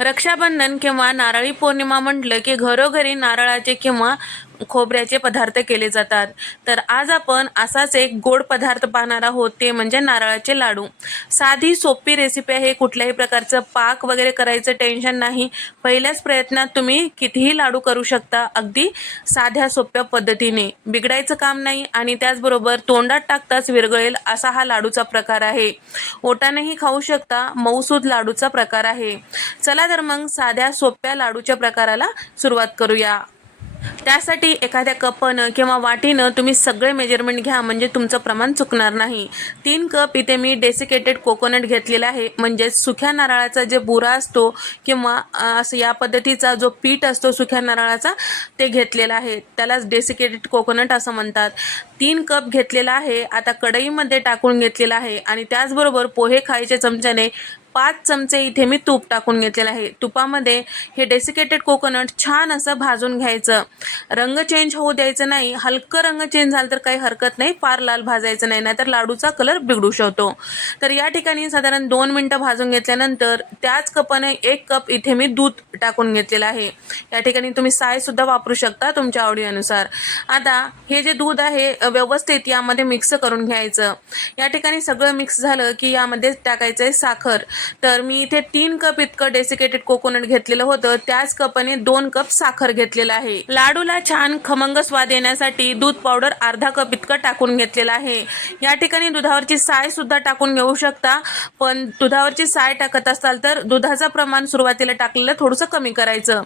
रक्षाबंधन किंवा नारळी पौर्णिमा म्हटलं की घरोघरी नारळाचे किंवा खोबऱ्याचे पदार्थ केले जातात। तर आज आपण असाच एक गोड पदार्थ पाहणार आहोत, ते म्हणजे नारळाचे लाडू। साधी सोपी रेसिपी आहे, कुठल्याही प्रकारचं पाक वगैरे करायचं टेन्शन नाही। पहिल्याच प्रयत्नात तुम्ही कितीही लाडू करू शकता, अगदी साध्या सोप्या पद्धतीने। बिघडायचं काम नाही आणि त्याचबरोबर तोंडात टाकताच विरघळेल असा हा लाडूचा प्रकार आहे। ओटानेही खाऊ शकता, मऊसूद लाडूचा प्रकार आहे। चला तर मग साध्या सोप्या लाडूच्या प्रकाराला सुरुवात करूया। त्यासाठी एखाद्या कपनं किंवा वाटीनं तुम्ही सगळे मेजरमेंट घ्या, म्हणजे तुमचं प्रमाण चुकणार नाही। 3 कप इथे मी डेसिकेटेड कोकोनट घेतलेला आहे, म्हणजे सुक्या नारळाचा जे बुरा असतो किंवा असं या पद्धतीचा जो पीठ असतो सुक्या नारळाचा, ते घेतलेला आहे। त्यालाच डेसिकेटेड कोकोनट असं म्हणतात। 3 कप घेतलेला आहे। आता कढईमध्ये टाकून घेतलेला आहे आणि त्याचबरोबर पोहे खायच्या चमच्याने 5 चमचे इथे मी तूप टाकून घेतलेलं आहे। तुपामध्ये हे डेसिकेटेड कोकोनट छान असं भाजून घ्यायचं। रंग चेंज होऊ द्यायचं नाही, हलकं रंग चेंज झालं तर काही हरकत नाही, फार लाल भाजायचं नाही, नाहीतर लाडूचा कलर बिघडू शकतो। तर या ठिकाणी साधारण 2 मिनिटं भाजून घेतल्यानंतर त्याच कपाने 1 कप इथे मी दूध टाकून घेतलेलं आहे। या ठिकाणी तुम्ही साय सुद्धा वापरू शकता तुमच्या आवडीनुसार। आता हे जे दूध आहे व्यवस्थित यामध्ये मिक्स करून घ्यायचं। या ठिकाणी सगळं मिक्स झालं की यामध्ये टाकायचं आहे साखर। तर मी इथे 3 कप इतकं डेसिकेटेड कोकोनट घेतलेलं होतं, त्याच कपाने 2 कप साखर घेतलेलं आहे। लाडूला छान खमंग स्वाद येण्यासाठी दूध पावडर अर्धा कप इतकं टाकून घेतलेलं आहे। या ठिकाणी दुधावरची साय सुद्धा टाकून घेऊ शकता, पण दुधावरची साय टाकत असाल तर दुधाचं प्रमाण सुरुवातीला टाकलेलं थोडंसं कमी करायचं।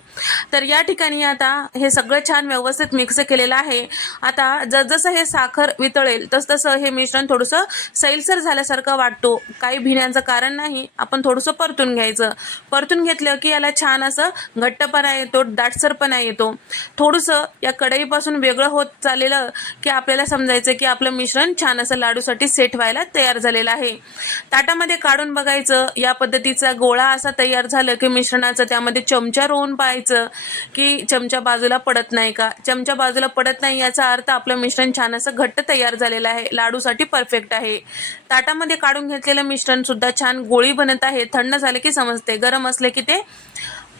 तर या ठिकाणी आता हे सगळं छान व्यवस्थित मिक्स केलेलं आहे। आता जसजसं हे साखर वितळेल तसतसं हे मिश्रण थोडंसं सैलसर झाल्यासारखं वाटतो, काही भिण्याचं कारण नाही। आपण थोडंसं परतून घ्यायचं। परतून घेतलं की याला छान असं घट्टपणा येतो, दाटसरपणा येतो। थोडंसं या कढईपासून वेगळं होत चाललेलं की आपल्याला समजायचं की आपलं मिश्रण छान असं लाडूसाठी सेट व्हायला तयार झालेलं आहे। ताटामध्ये काढून बघायचं, या पद्धतीचा गोळा असा तयार झालं की मिश्रणाचं त्यामध्ये चमचा रोवून पाहायचं की चमचा बाजूला पडत नाही का। चमचा बाजूला पडत नाही याचा अर्थ आपलं मिश्रण छान असं घट्ट तयार झालेलं आहे, लाडूसाठी परफेक्ट आहे। ताटामध्ये काढून घेतलेलं मिश्रण सुद्धा छान गोळी बनत आहे। थंड झाले की समजते, गरम असले की ते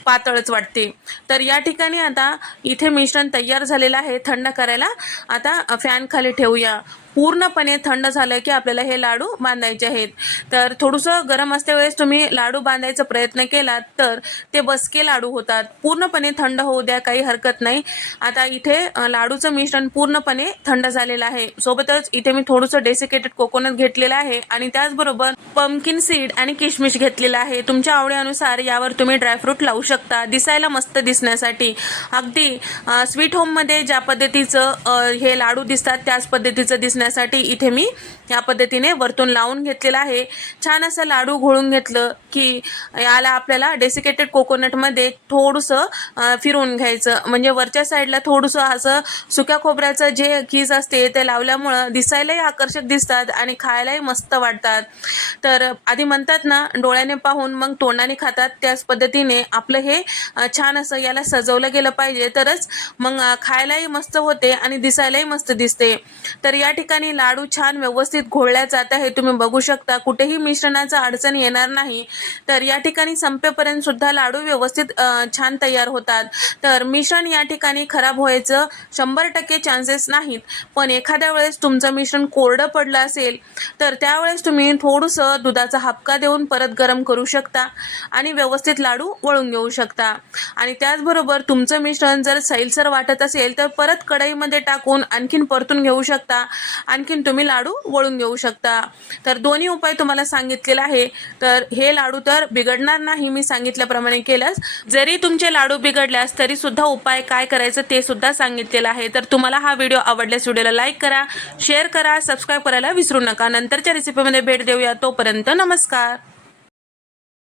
पातळच वाटते। तर या ठिकाणी आता इथे मिश्रण तयार झालेलं आहे। थंड करायला आता फॅन खाली ठेवूया। पूर्णपणे थंड झालं की आपल्याला हे लाडू बांधायचे आहेत। तर थोडंसं गरम असते वेळेस तुम्ही लाडू बांधायचा प्रयत्न केला तर ते बसके लाडू होतात। पूर्णपणे थंड होऊ द्या, काही हरकत नाही। आता इथे लाडूचं मिश्रण पूर्णपणे थंड झालेलं आहे। सोबतच इथे मी थोडंसं डेसिकेटेड कोकोनट घेतलेलं आहे आणि त्याचबरोबर पंपकिन सीड आणि किशमिश घेतलेलं आहे। तुमच्या आवडीनुसार यावर तुम्ही ड्रायफ्रूट लावू शकता, दिसायला मस्त दिसण्यासाठी। अगदी स्वीट होममध्ये ज्या पद्धतीचं हे लाडू दिसतात त्याच पद्धतीचं दिसण्यासाठी इथे मी या पद्धतीने वरतून लावून घेतलेलं आहे। छान असं लाडू घोळून घेतलं की याला आपल्याला डेसिकेटेड कोकोनटमध्ये थोडंसं फिरवून घ्यायचं, म्हणजे वरच्या साईडला थोडंसं असं सुक्या खोबऱ्याचं जे कीज असते ते लावल्यामुळं दिसायलाही आकर्षक दिसतात आणि खायलाही मस्त वाटतात। तर आधी म्हणतात ना, डोळ्याने पाहून मग तोंडाने खातात, त्याच पद्धतीने आपलं हे छान असं याला सजवलं गेलं पाहिजे, तरच मग खायलाही मस्त होते आणि दिसायलाही मस्त दिसते। तर या ठिकाणी लाडू छान व्यवस्थित घोळल्या जात आहे, तुम्ही बघू शकता, कुठेही मिश्रणाचा अडचण येणार नाही। तर या ठिकाणी संपेपर्यंत सुद्धा लाडू व्यवस्थित छान तयार होतात। तर मिश्रण या ठिकाणी खराब व्हायचं 100% चान्सेस नाहीत, पण एखाद्या वेळेस तुमचं मिश्रण कोरडं पडलं असेल तर त्यावेळेस तुम्ही थोडंसं दुधाचा हापका देऊन परत गरम करू शकता आणि व्यवस्थित लाडू वळून घेऊ शकता। आणि त्याचबरोबर तुमचं मिश्रण जर सैलसर वाटत असेल तर परत कढईमध्ये टाकून आणखीन परतून घेऊ शकता, आणखीन तुम्ही लाडू वळून घेऊ शकता। तर दोन्ही उपाय तुम्हाला सांगितलेला आहे। तर हे लाडू तर बिघडणार नाही, मी सांगितल्याप्रमाणे केल्यास। जरी तुमचे लाडू बिघडल्यास तरी सुद्धा उपाय काय करायचं ते सुद्धा सांगितलेलं आहे। तर तुम्हाला हा व्हिडिओ आवडल्यास व्हिडिओला लाईक करा, शेअर करा, सबस्क्राईब करायला विसरू नका। नंतरच्या रेसिपीमध्ये भेट देऊया, तोपर्यंत नमस्कार।